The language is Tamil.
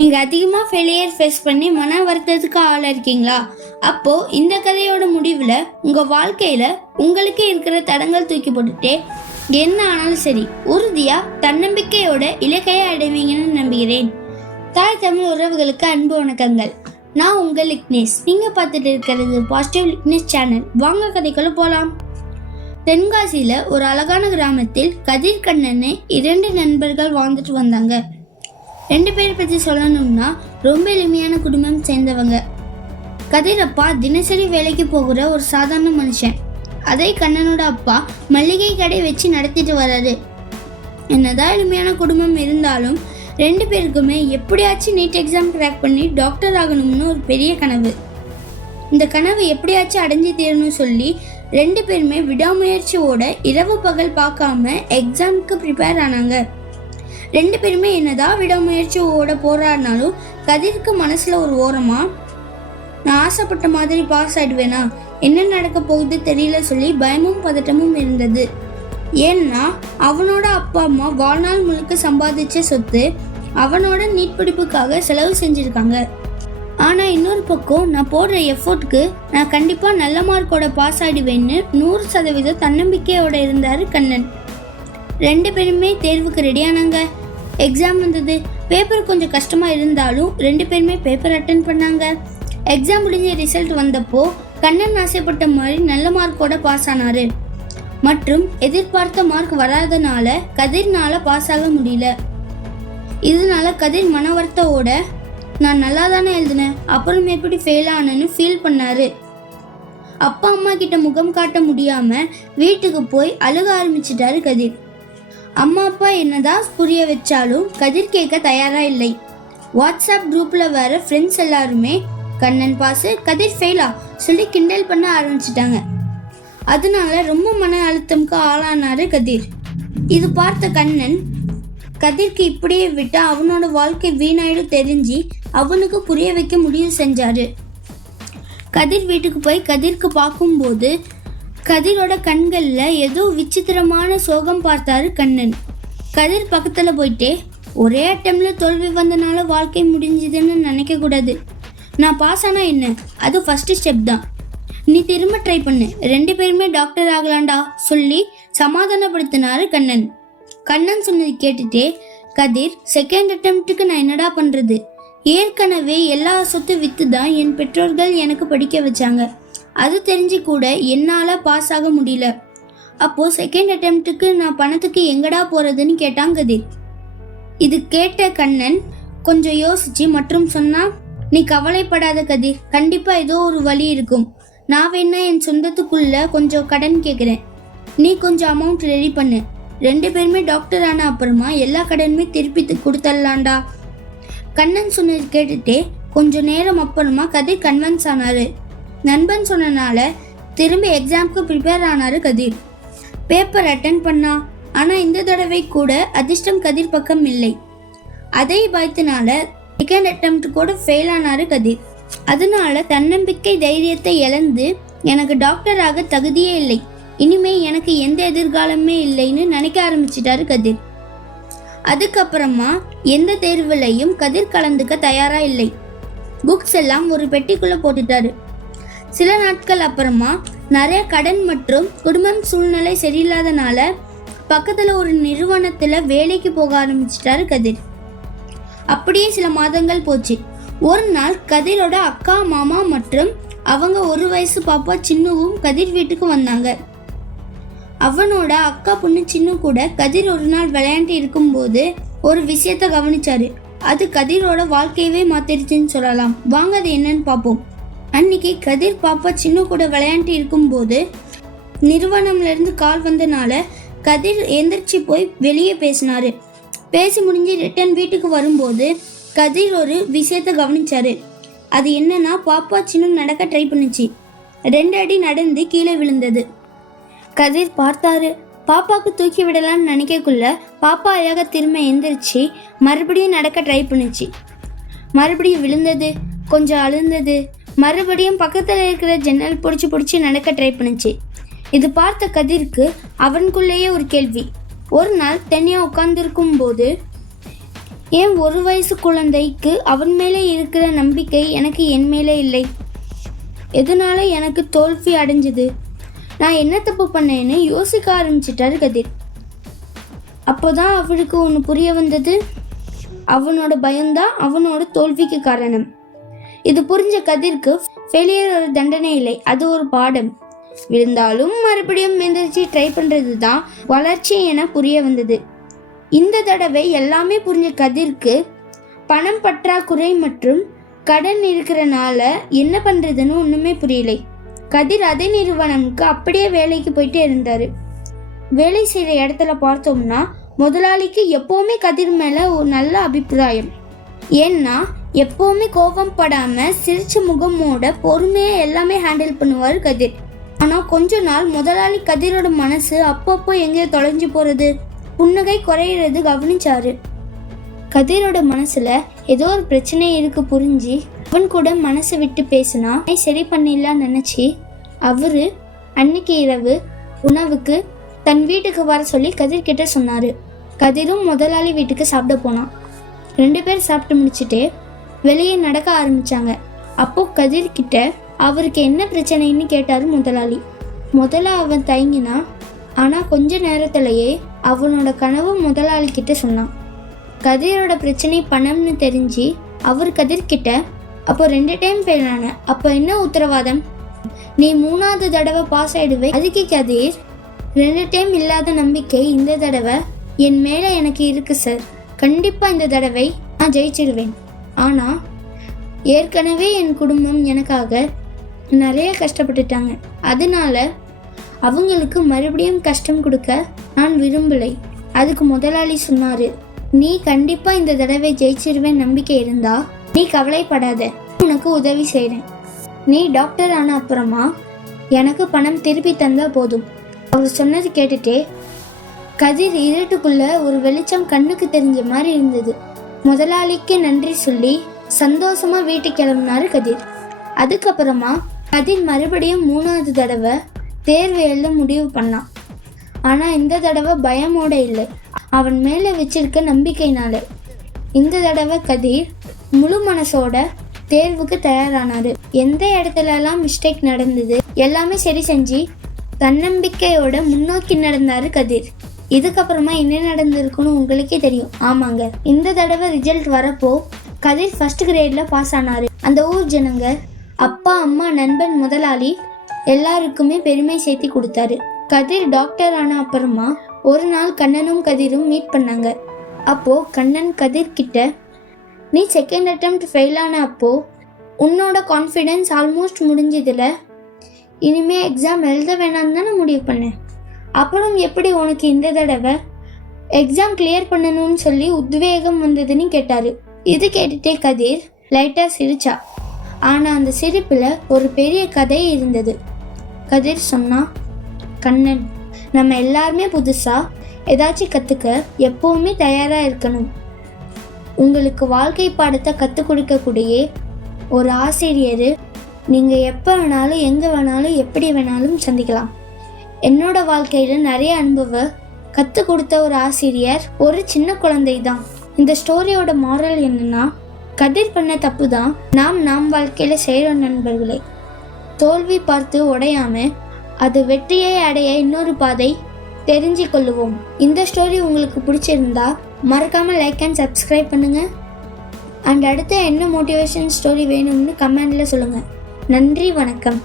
நீங்கள் அதிகமாக ஃபெயிலியர் ஃபேஸ் பண்ணி மன வருத்தத்துக்கு ஆளாக இருக்கீங்களா? அப்போது இந்த கதையோட முடிவில் உங்கள் வாழ்க்கையில் உங்களுக்கே இருக்கிற தடங்கள் தூக்கி போட்டுட்டே என்ன ஆனாலும் சரி உறுதியாக தன்னம்பிக்கையோட இலக்கையை அடைவீங்கன்னு நம்புகிறேன். தாய் தமிழ் உறவுகளுக்கு அன்பு வணக்கங்கள். நான் உங்கள் லிக்னேஸ். நீங்கள் பார்த்துட்டு இருக்கிறது பாசிட்டிவ் லிக்னேஸ் சேனல். வாங்க கதைக்குள்ள போகலாம். தென்காசியில் ஒரு அழகான கிராமத்தில் கதிர் கண்ணன்னு 2 நண்பர்கள் வாழ்ந்துட்டு வந்தாங்க. 2 பேரை பற்றி சொல்லணும்னா ரொம்ப எளிமையான குடும்பம் சேர்ந்தவங்க. கதிர் அப்பா தினசரி வேலைக்கு போகிற ஒரு சாதாரண மனுஷன். அதே கண்ணனோட அப்பா மளிகை கடை வச்சு நடத்திட்டு வர்றாரு. என்னதான் எளிமையான குடும்பம் இருந்தாலும் 2 பேருக்குமே எப்படியாச்சும் நீட் எக்ஸாம் கிராக் பண்ணி டாக்டர் ஆகணும்னு ஒரு பெரிய கனவு. இந்த கனவு எப்படியாச்சும் அடைஞ்சு தீரணும்னு சொல்லி 2 பேருமே விடாமுயற்சியோட இரவு பகல் பார்க்காம எக்ஸாமுக்கு ப்ரிப்பேர் ஆனாங்க. 2 பேருமே என்னதான் விடாமுயற்சியோட போராடினாலும் கதிருக்கு மனசுல ஒரு ஓரமா நான் ஆசைப்பட்ட மாதிரி பாஸ் ஆயிடுவேனா, என்ன நடக்க போகுது தெரியல சொல்லி பயமும் பதட்டமும் இருந்தது. ஏன்னா அவனோட அப்பா அம்மா வாழ்நாள் முழுக்க சம்பாதிச்ச சொத்து அவனோட நீட் படிப்புக்காக செலவு செஞ்சிருக்காங்க. ஆனா இன்னொரு பக்கம் நான் போடுற எஃபோர்ட்க்கு நான் கண்டிப்பா நல்ல மார்க்கோட பாஸ் ஆயிடுவேன்னு 100% தன்னம்பிக்கையோட இருந்தாரு கண்ணன். 2 பேருமே தேர்வுக்கு ரெடியானாங்க. எக்ஸாம் வந்தது. பேப்பர் கொஞ்சம் கஷ்டமாக இருந்தாலும் 2 பேருமே பேப்பர் அட்டென்ட் பண்ணாங்க. எக்ஸாம் முடிஞ்ச ரிசல்ட் வந்தப்போ கண்ணன் ஆசைப்பட்ட மாதிரி நல்ல மார்க்கோட பாஸ் ஆனாரு. மற்றும் எதிர்பார்த்த மார்க் வராதனால கதிர்னால பாஸ் ஆக முடியல. இதனால கதிர் மன வருத்தத்தோட நான் நல்லா தானே எழுதினேன், அப்புறம் எப்படி ஃபெயில் ஆனேன்னு ஃபீல் பண்ணாரு. அப்பா அம்மா கிட்ட முகம் காட்ட முடியாம வீட்டுக்கு போய் அழுக ஆரம்பிச்சிட்டாரு கதிர். அம்மா அப்பா என்னதான் புரிய வச்சாலும் கதிர் கேட்க தயாரா இல்லை. வாட்ஸ்அப் குரூப்ல வர ஃப்ரெண்ட்ஸ் எல்லாருமே கண்ணன் பாஸ் கதிர் ஃபெயிலா சொல்லி கிண்டல் பண்ண ஆரம்பிச்சிட்டாங்க. அதனால ரொம்ப மன அழுத்தம்க்கு ஆளானாரு கதிர். இது பார்த்த கண்ணன் கதிர்க்கு இப்படியே விட்டா அவனோட வாழ்க்கை வீணாயிடும் தெரிஞ்சு அவனுக்கு புரிய வைக்க முடிவு செஞ்சாரு. கதிர் வீட்டுக்கு போய் கதிர்க்கு பார்க்கும்போது கதிரோட கண்கள்ல ஏதோ விசித்திரமான சோகம் பார்த்தாரு கண்ணன். கதிர் பக்கத்துல போயிட்டே ஒரே அட்டம்ல தோல்வி வந்தனால வாழ்க்கை முடிஞ்சதுன்னு நினைக்க கூடாது. நான் பாஸ் ஆனா என்ன, அது ஃபர்ஸ்ட் ஸ்டெப் தான். நீ திரும்ப ட்ரை பண்ணு, 2 பேருமே டாக்டர் ஆகலாண்டா சொல்லி சமாதானப்படுத்தினாரு கண்ணன். கண்ணன் சொன்னது கேட்டுட்டே கதிர் செகண்ட் அட்டம்ப்டுக்கு நான் என்னடா பண்றது, ஏற்கனவே எல்லா சொத்து வித்து தான் என் பெற்றோர்கள் எனக்கு படிக்க வச்சாங்க, அது தெரிஞ்சு கூட என்னால் பாஸ் ஆக முடியல. அப்போது செகண்ட் அட்டெம்ப்டுக்கு நான் பணத்துக்கு எங்கடா போகிறதுன்னு கேட்டான் கதிர். இது கேட்ட கண்ணன் கொஞ்சம் யோசிச்சு மற்றும் சொன்னா, நீ கவலைப்படாத கதிர், கண்டிப்பாக ஏதோ ஒரு வழி இருக்கும். நான் வேணா என் சொந்தத்துக்குள்ள கொஞ்சம் கடன் கேட்குறேன், நீ கொஞ்சம் அமௌண்ட் ரெடி பண்ணு. 2 பேருமே டாக்டர் ஆன அப்புறமா எல்லா கடனுமே திருப்பி கொடுத்துடலாண்டா. கண்ணன் சொன்னது கேட்டுட்டே கொஞ்சம் நேரம் அப்புறமா கதிர் கன்வென்ஸ் ஆனாரு. நண்பன் சொன்னனால திரும்பி எக்ஸாமுக்கு ப்ரிப்பேர் ஆனாரு கதிர். பேப்பர் அட்டென்ட் பண்ணா. ஆனால் இந்த தடவை கூட அதிர்ஷ்டம் கதிர் பக்கம் இல்லை. அதே பயத்தினால செகண்ட் அட்டெம்ப்ட் கூட ஃபெயில் ஆனாரு கதிர். அதனால தன்னம்பிக்கை தைரியத்தை இழந்து எனக்கு டாக்டர் ஆக தகுதியே இல்லை, இனிமே எனக்கு எந்த எதிர்காலமே இல்லைன்னு நினைக்க ஆரம்பிச்சிட்டாரு கதிர். அதுக்கப்புறமா எந்த தேர்வுலையும் கதிர் கலந்துக்க தயாரா இல்லை. புக்ஸ் எல்லாம் ஒரு பெட்டிக்குள்ள போட்டுட்டாரு. சில நாட்கள் அப்புறமா நிறைய கடன் மற்றும் குடும்பம் சூழ்நிலை சரியில்லாதனால பக்கத்துல ஒரு நிறுவனத்துல வேலைக்கு போக ஆரம்பிச்சிட்டாரு கதிர். அப்படியே சில மாதங்கள் போச்சு. ஒரு நாள் கதிரோட அக்கா மாமா மற்றும் அவங்க 1 வயசு பாப்பா சின்னுவும் கதிர் வீட்டுக்கு வந்தாங்க. அவனோட அக்கா பொண்ணு சின்னு கூட கதிர் ஒரு நாள் விளையாண்டு இருக்கும்போது ஒரு விஷயத்த கவனிச்சாரு. அது கதிரோட வாழ்க்கையவே மாத்திருச்சுன்னு சொல்லலாம். வாங்க அது என்னன்னு பார்ப்போம். அன்னைக்கு கதிர் பாப்பா சின்ன கூட விளையாண்டு இருக்கும்போது நிறுவனம்ல இருந்து கால் வந்தனால கதிர் எந்திரிச்சு போய் வெளியே பேசினாரு. பேசி முடிஞ்சு ரிட்டர்ன் வீட்டுக்கு வரும்போது கதிர் ஒரு விஷயத்த கவனிச்சாரு. அது என்னன்னா, பாப்பா சின்ன நடக்க ட்ரை பண்ணுச்சு. 2 அடி நடந்து கீழே விழுந்தது. கதிர் பார்த்தாரு. பாப்பாவுக்கு தூக்கி விடலான்னு நினைக்கக்குள்ள பாப்பா அழகாக திரும்ப எந்திரிச்சு மறுபடியும் நடக்க ட்ரை பண்ணுச்சு. மறுபடியும் விழுந்தது, கொஞ்சம் அழுந்தது, மறுபடியும் பக்கத்தில் இருக்கிற ஜன்னல் பிடிச்சி நடக்க ட்ரை பண்ணுச்சு. இது பார்த்த கதிருக்கு அவனுக்குள்ளேயே ஒரு கேள்வி. ஒரு நாள் தனியாக உட்கார்ந்துருக்கும் போது ஏன் 1 வயசு குழந்தைக்கு அவன் மேலே இருக்கிற நம்பிக்கை எனக்கு என் மேலே இல்லை? எதனால எனக்கு தோல்வி அடைஞ்சது? நான் என்ன தப்பு பண்ணேன்னு யோசிக்க ஆரம்பிச்சிட்டாரு கதிர். அப்போதான் அவனுக்கு ஒன்று புரிய வந்தது. அவனோட பயம்தான் அவனோட தோல்விக்கு காரணம். இது புரிஞ்ச கதிர்க்கு ஃபெயிலியர் ஒரு தண்டனை இல்லை, அது ஒரு பாடம். விழுந்தாலும் மறுபடியும் எந்திரிச்சு ட்ரை பண்ணுறது தான் வளர்ச்சி என புரிய வந்தது. இந்த தடவை எல்லாமே புரிஞ்ச கதிர்க்கு பணம் பற்றாக்குறை மற்றும் கடன் இருக்கிறனால என்ன பண்ணுறதுன்னு ஒன்றுமே புரியலை. கதிர் அதே நிறுவனம்க்கு அப்படியே வேலைக்கு போயிட்டே இருந்தார். வேலை செய்கிற இடத்துல பார்த்தோம்னா முதலாளிக்கு எப்போவுமே கதிர் மேலே ஒரு நல்ல அபிப்பிராயம். ஏன்னா எப்போவுமே கோபம் படாமல் சிரிச்ச முகமோட பொறுமையாக எல்லாமே ஹேண்டில் பண்ணுவார் கதிர். ஆனால் கொஞ்ச நாள் முதலாளி கதிரோட மனசு அப்பப்போ எங்கேயோ தொலைஞ்சு போகிறது, புன்னகை குறையிறது கவனிச்சாரு. கதிரோட மனசில் ஏதோ ஒரு பிரச்சனை இருக்கு புரிஞ்சு அவன் கூட மனசை விட்டு பேசினா சரி பண்ணிடலான்னு நினச்சி அவரு அன்னைக்கு இரவு உணவுக்கு தன் வீட்டுக்கு வர சொல்லி கதிர்கிட்ட சொன்னார். கதிரும் முதலாளி வீட்டுக்கு சாப்பிட போனான். 2 பேர் சாப்பிட்டு முடிச்சுட்டு வெளியே நடக்க ஆரம்பிச்சாங்க. அப்போ கதிர்கிட்ட அவருக்கு என்ன பிரச்சனைன்னு கேட்டாரு முதலாளி. முதல்ல அவன் தயங்கினா, ஆனால் கொஞ்ச நேரத்திலேயே அவனோட கனவு முதலாளி கிட்ட சொன்னான். கதிரோட பிரச்சனை பணம்னு தெரிஞ்சு அவர் கதிர்கிட்ட, அப்போ 2 டைம் ஃபெயில் ஆன, அப்போ என்ன உத்தரவாதம்? நீ 3வது தடவை பாஸ் ஆயிடுவே. அதுக்கு கதிர், 2 டைம் இல்லாத நம்பிக்கை இந்த தடவை என் மேலே எனக்கு இருக்கு சார். கண்டிப்பாக இந்த தடவை நான் ஜெயிச்சிடுவேன். ஆனால் ஏற்கனவே என் குடும்பம் எனக்காக நிறைய கஷ்டப்பட்டுட்டாங்க. அதனால அவங்களுக்கு மறுபடியும் கஷ்டம் கொடுக்க நான் விரும்பலை. அதுக்கு முதலாளி சொன்னார், நீ கண்டிப்பாக இந்த தடவை ஜெயிச்சிருவேன் நம்பிக்கை இருந்தா நீ கவலைப்படாத, உனக்கு உதவி செய்கிறேன். நீ டாக்டர் ஆன அப்புறமா எனக்கு பணம் திருப்பி தந்தா போதும். அவர் சொன்னது கேட்டுட்டே கதிர் இருட்டுக்குள்ள ஒரு வெளிச்சம் கண்ணுக்கு தெரிஞ்ச மாதிரி இருந்தது. முதலாளிக்கு நன்றி சொல்லி சந்தோஷமா வீட்டுக்கு கிளம்பினாரு கதிர். அதுக்கப்புறமா கதிர் மறுபடியும் 3வது தடவை தேர்வு எழுத முடிவு பண்ணான். ஆனால் இந்த தடவை பயமோட இல்லை, அவன் மேலே வச்சிருக்க நம்பிக்கைனால. இந்த தடவை கதிர் முழு மனசோட தேர்வுக்கு தயாரானாரு. எந்த இடத்துலலாம் மிஸ்டேக் நடந்தது எல்லாமே சரி செஞ்சு தன்னம்பிக்கையோட முன்னோக்கி நடந்தாரு கதிர். இதுக்கப்புறமா என்ன நடந்திருக்குன்னு உங்களுக்கே தெரியும். ஆமாங்க, இந்த தடவை ரிசல்ட் வரப்போ கதிர் 1st கிரேடில் பாஸ் ஆனாரு. அந்த ஊர் ஜனங்க, அப்பா, அம்மா, நண்பன், முதலாளி எல்லாருக்குமே பெருமை சேர்த்தி கொடுத்தாரு. கதிர் டாக்டர் ஆன அப்புறமா ஒரு நாள் கண்ணனும் கதிரும் மீட் பண்ணாங்க. அப்போ கண்ணன் கதிர் கிட்ட, நீ 2nd attempt ஃபெயில் ஆன அப்போ உன்னோட கான்ஃபிடென்ஸ் ஆல்மோஸ்ட் முடிஞ்சதில்ல, இனிமே எக்ஸாம் எழுத வேணாம்னு தானே முடிவு பண்ணேன். அப்புறம் எப்படி உனக்கு இந்த தடவை எக்ஸாம் கிளியர் பண்ணணும்னு சொல்லி உத்வேகம் வந்ததுன்னு கேட்டாரு. இது கேட்டுட்டே கதிர் லைட்டாக சிரிச்சா. ஆனால் அந்த சிரிப்பில் ஒரு பெரிய கதை இருந்தது. கதிர் சொன்னா, கண்ணன், நம்ம எல்லாருமே புதுசாக ஏதாச்சும் கற்றுக்க எப்போவுமே தயாராக இருக்கணும். உங்களுக்கு வாழ்க்கை பாடத்தை கற்றுக் கொடுக்கக்கூடிய ஒரு ஆசிரியர் நீங்கள் எப்போ வேணாலும் எங்கே வேணாலும் எப்படி வேணாலும் சந்திக்கலாம். என்னோட வாழ்க்கையில் நிறைய அனுபவம் கற்றுக் கொடுத்த ஒரு ஆசிரியர் ஒரு சின்ன குழந்தை தான். இந்த ஸ்டோரியோட மாரல் என்னன்னா, கதிர் பண்ண தப்பு தான் நாம் வாழ்க்கையில் செய்கிறோம் நண்பர்களே. தோல்வி பார்த்து உடையாம அது வெற்றியை அடைய இன்னொரு பாதை தெரிஞ்சு கொள்ளுவோம். இந்த ஸ்டோரி உங்களுக்கு பிடிச்சிருந்தா மறக்காமல் லைக் அண்ட் சப்ஸ்கிரைப் பண்ணுங்கள். அண்ட் அடுத்து என்ன மோட்டிவேஷன் ஸ்டோரி வேணும்னு கமெண்டில் சொல்லுங்கள். நன்றி, வணக்கம்.